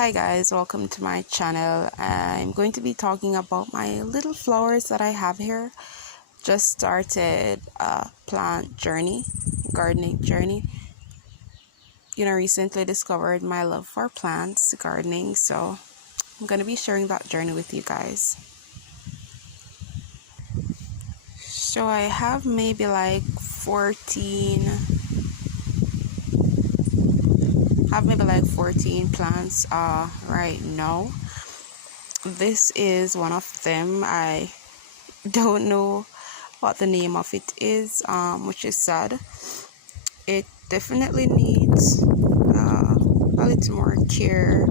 Hi guys, welcome to my channel. I'm going to be talking about my little flowers that I have here. Just started a plant journey, gardening journey. Recently discovered my love for plants, gardening, so I'm going to be sharing that journey with you guys. So I have maybe like 14 plants right now. This is one of them. I don't know what the name of it is, which is sad. It definitely needs a little more care.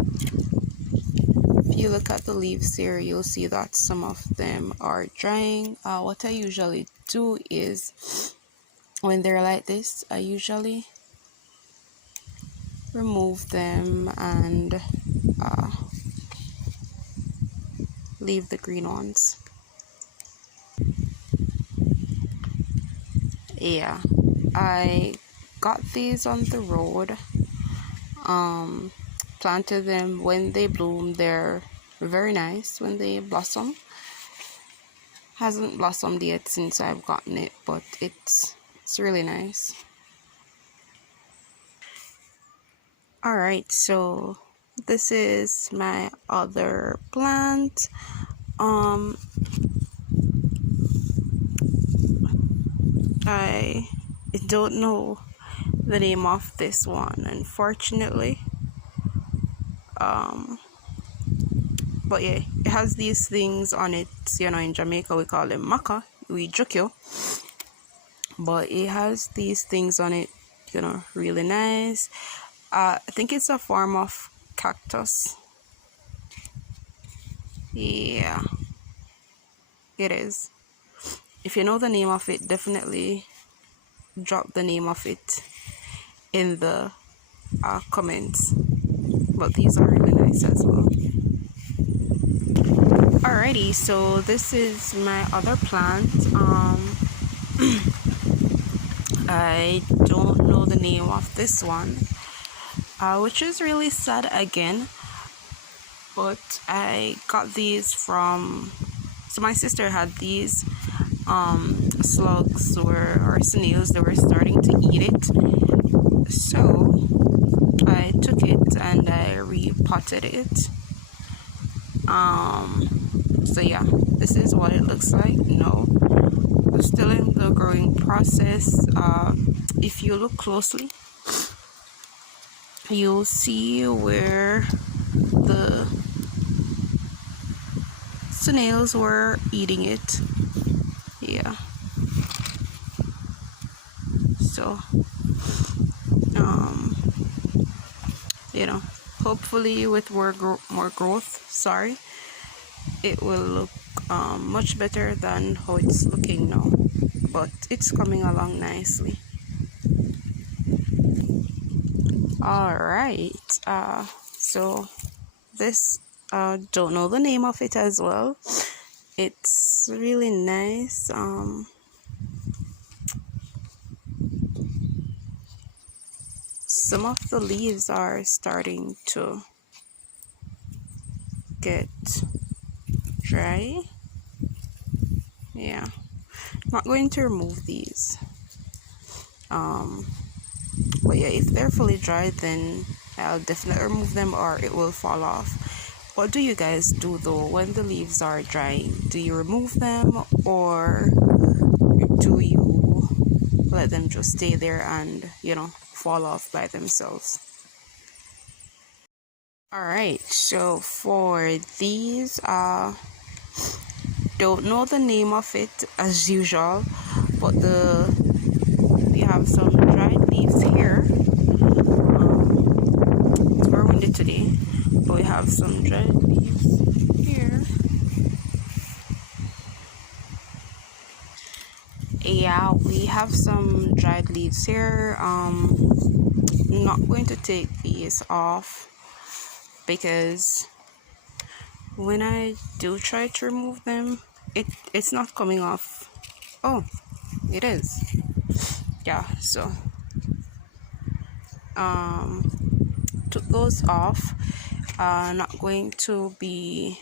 If you look at the leaves here, you'll see that some of them are drying. What I usually do is, when they're like this, I usually remove them and leave the green ones. Yeah, I got these on the road. Planted them. When they bloom, they're very nice. When they blossom, hasn't blossomed yet since I've gotten it, but it's really nice. Alright, so this is my other plant. I don't know the name of this one, unfortunately. But yeah, it has these things on it. In Jamaica we call them maca, we jukyo, but it has these things on it, really nice. I think it's a form of cactus. Yeah, it is. If you know the name of it, definitely drop the name of it in the comments. But these are really nice as well. Alrighty, so this is my other plant. I don't know the name of this one, which is really sad again. But I got these from, so my sister had these slugs or snails. They were starting to eat it, so I took it and I repotted it. So yeah, this is what it looks like. We're still in the growing process. If you look closely, you'll see where the snails were eating it. Yeah, so hopefully with more growth, it will look much better than how it's looking now, but it's coming along nicely. All right, so this, don't know the name of it as well. It's really nice. Some of the leaves are starting to get dry. Yeah, I'm not going to remove these. But yeah, if they're fully dried, then I'll definitely remove them or it will fall off. What do you guys do though when the leaves are drying? Do you remove them or do you let them just stay there and fall off by themselves? Alright, so for these, don't know the name of it as usual, but we have some dried leaves here. It's very windy today, but we have some dried leaves here. Yeah, we have some dried leaves here. I'm not going to take these off because when I do try to remove them, it's not coming off. Oh, it is. Yeah, so took those off. Not going to be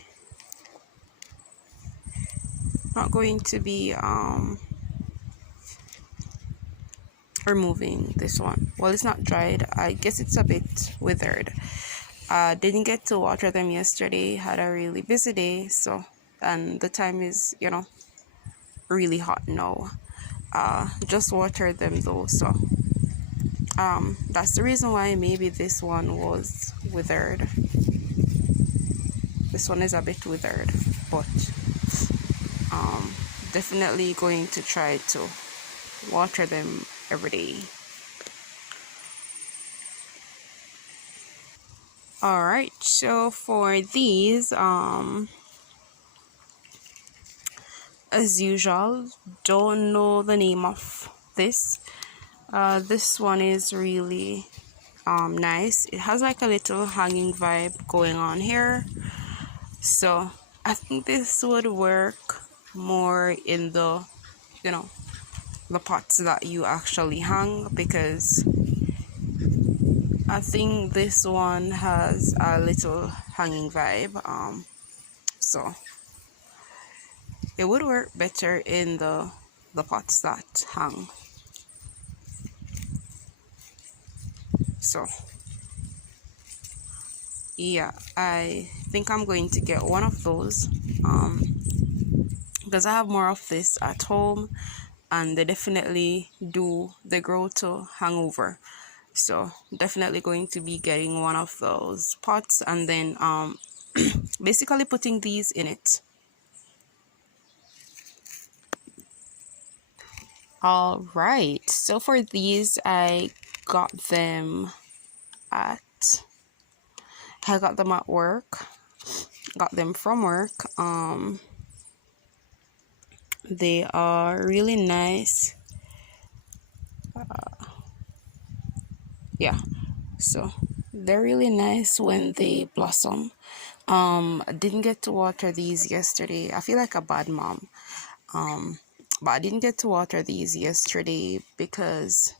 removing this one. Well, it's not dried. I guess it's a bit withered. Didn't get to water them yesterday. Had a really busy day, so, and the time is, really hot now. Just watered them though, so that's the reason why maybe this one was withered. This one is a bit withered, but definitely going to try to water them every day. All right, so for these, as usual, don't know the name of this. This one is really nice. It has like a little hanging vibe going on here, so I think this would work more in the the pots that you actually hang, because I think this one has a little hanging vibe, so it would work better in the pots that hang. So yeah, I think I'm going to get one of those because I have more of this at home, and they definitely grow to hang over. So definitely going to be getting one of those pots, and then basically putting these in it. All right, so for these, I got them at work. Got them from work. They are really nice. Yeah, so they're really nice when they blossom. I didn't get to water these yesterday. I feel like a bad mom. But I didn't get to water these yesterday because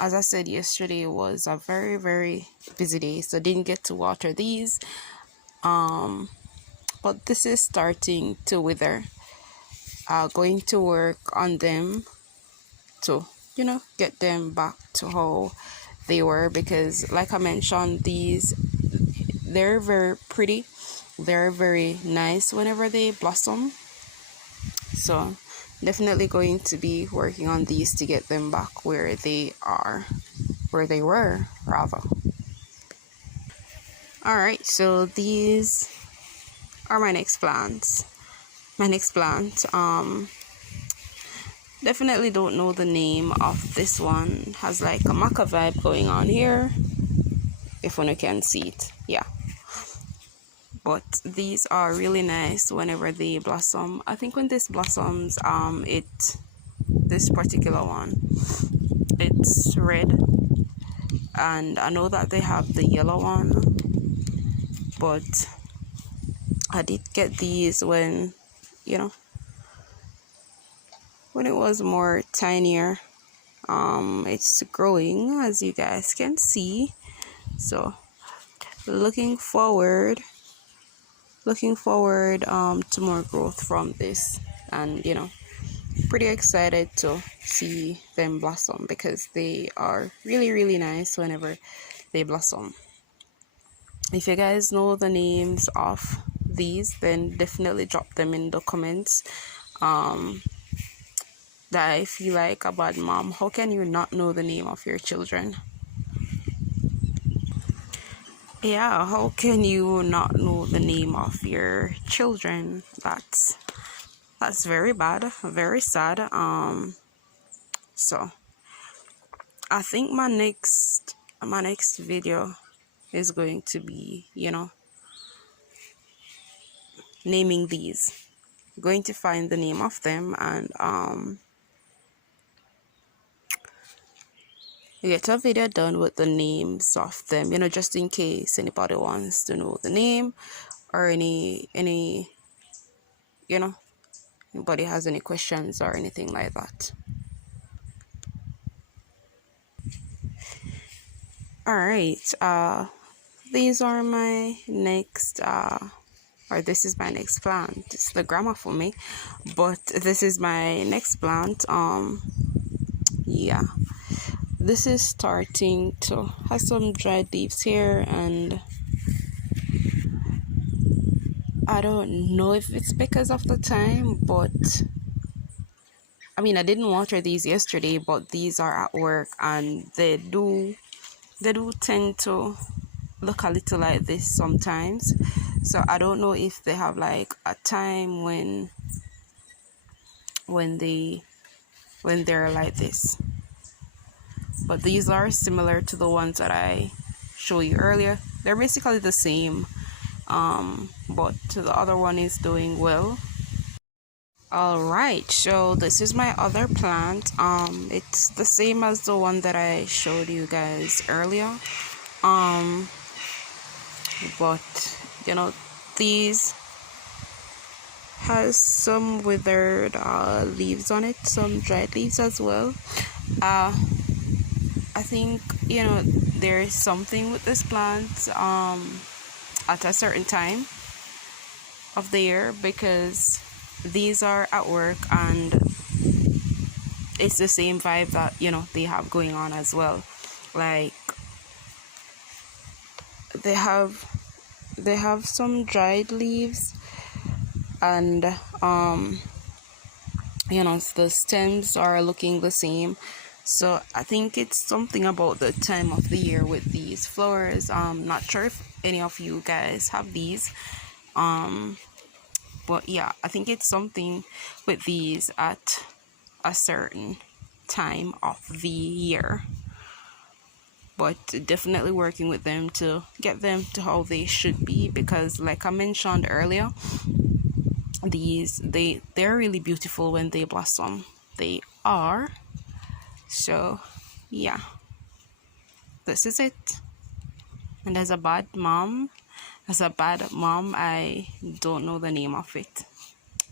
as I said yesterday, was a very, very busy day, so didn't get to water these. But this is starting to wither. Going to work on them to get them back to how they were, because like I mentioned, they're very pretty, they're very nice whenever they blossom. So definitely going to be working on these to get them back where they were rather. All right, so these are my next plant. Definitely don't know the name of this one. Has like a maca vibe going on here, if one can see it. Yeah, but these are really nice whenever they blossom. I think when this blossoms, this particular one, it's red, and I know that they have the yellow one, but I did get these when when it was more tinier. It's growing, as you guys can see, so looking forward to more growth from this, and pretty excited to see them blossom, because they are really, really nice whenever they blossom. If you guys know the names of these, then definitely drop them in the comments. That I feel like a bad mom. How can you not know the name of your children? Yeah, how can you not know the name of your children? That's very bad, very sad. So I think my next video is going to be, naming these. Going to find the name of them and get a video done with the names of them, just in case anybody wants to know the name, or any anybody has any questions or anything like that. All right, these are my next or this is my next plant. It's the grammar for me, but this is my next plant. Yeah, this is starting to have some dried leaves here, and I don't know if it's because of the time, but I mean, I didn't water these yesterday, but these are at work, and they do tend to look a little like this sometimes. So I don't know if they have like a time when they're like this, but these are similar to the ones that I showed you earlier. They're basically the same, but the other one is doing well. All right, so this is my other plant. It's the same as the one that I showed you guys earlier, but you know, these has some withered leaves on it, some dried leaves as well. I think, you know, there is something with this plant at a certain time of the year, because these are at work and it's the same vibe that, you know, they have going on as well. Like they have some dried leaves, and you know, the stems are looking the same. So I think it's something about the time of the year with these flowers. Not sure if any of you guys have these, but yeah, I think it's something with these at a certain time of the year. But definitely working with them to get them to how they should be, because like I mentioned earlier, they're really beautiful when they blossom. They are. So yeah, this is it. And as a bad mom, I don't know the name of it.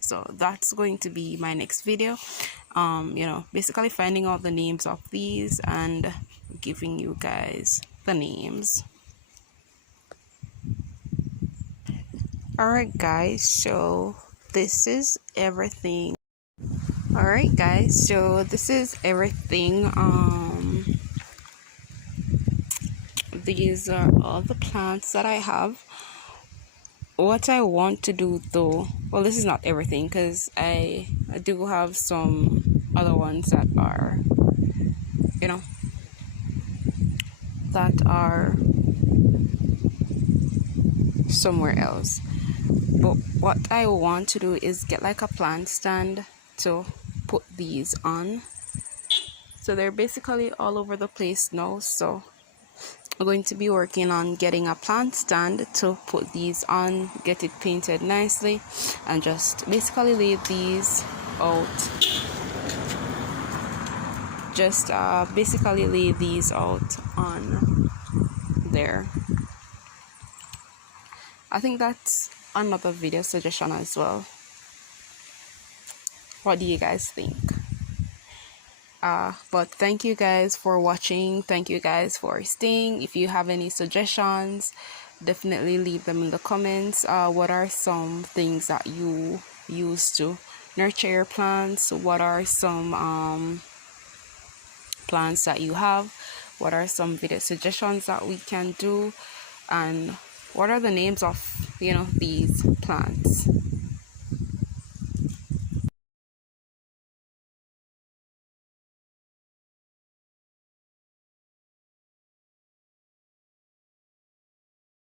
So that's going to be my next video. You know, basically finding out the names of these and giving you guys the names. Alright guys, so this is everything. Alright guys, so this is everything. These are all the plants that I have. What I want to do though, well, this is not everything, because I do have some other ones that are, you know, that are somewhere else. But what I want to do is get like a plant stand to put these on. So they're basically all over the place now, so I'm going to be working on getting a plant stand to put these on, get it painted nicely, and just basically lay these out. Just basically lay these out on there. I think that's another video suggestion as well. What do you guys think? But thank you guys for watching. Thank you guys for staying. If you have any suggestions, definitely leave them in the comments. What are some things that you use to nurture your plants? What are some plants that you have? What are some video suggestions that we can do? And what are the names of, you know, these plants?